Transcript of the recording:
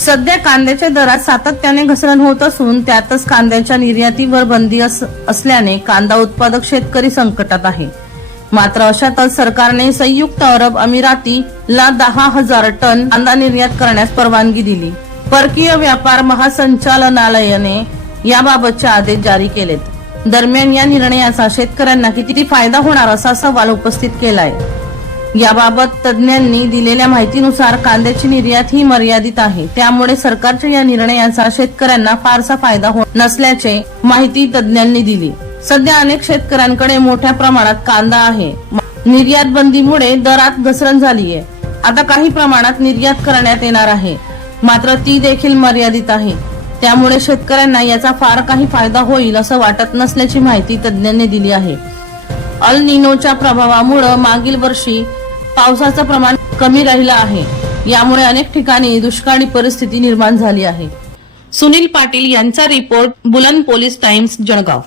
सध्या कांद्याच्या दरात सातत्याने घसरण होत असून त्यातच कांद्याच्या निर्यातीवर बंदी अस- असल्याने कांदा उत्पादक शेतकरी संकटात आहे. मात्र अशातच सरकारने संयुक्त अरब अमिरातीला दहा हजार टन कांदा निर्यात करण्यास परवानगी दिली. परकीय व्यापार महासंचालनालयाने याबाबतचे आदेश जारी केलेत. दरम्यान या निर्णयाचा शेतकऱ्यांना किती फायदा होणार असा सवाल उपस्थित केलाय. याबाबत तज्ज्ञांनी दिलेल्या माहितीनुसार कांद्याची निर्यात ही मर्यादित आहे. त्यामुळे सरकारच्या या निर्णयाचा शेतकऱ्यांना फारसा फायदा होत नसल्याचे माहिती तज्ज्ञांनी दिली. सध्या अनेक शेतकऱ्यांकडे मोठ्या प्रमाणात कांदा आहे. निर्यात बंदीमुळे दरात घसरण झालीय. आता काही प्रमाणात निर्यात करण्यात येणार आहे. मात्र ती देखील मर्यादित आहे. त्यामुळे शेतकऱ्यांना याचा फार काही फायदा होईल असं वाटत नसल्याची माहिती तज्ज्ञांनी दिली आहे. अल निनोच्या प्रभावामुळे मागील वर्षी पावसाचं प्रमाण कमी राहिलं आहे. यामुळे अनेक ठिकाणी दुष्काळी परिस्थिती निर्माण झाली आहे. सुनील पाटील यांचा रिपोर्ट बुलंद पोलीस टाइम्स जळगाव.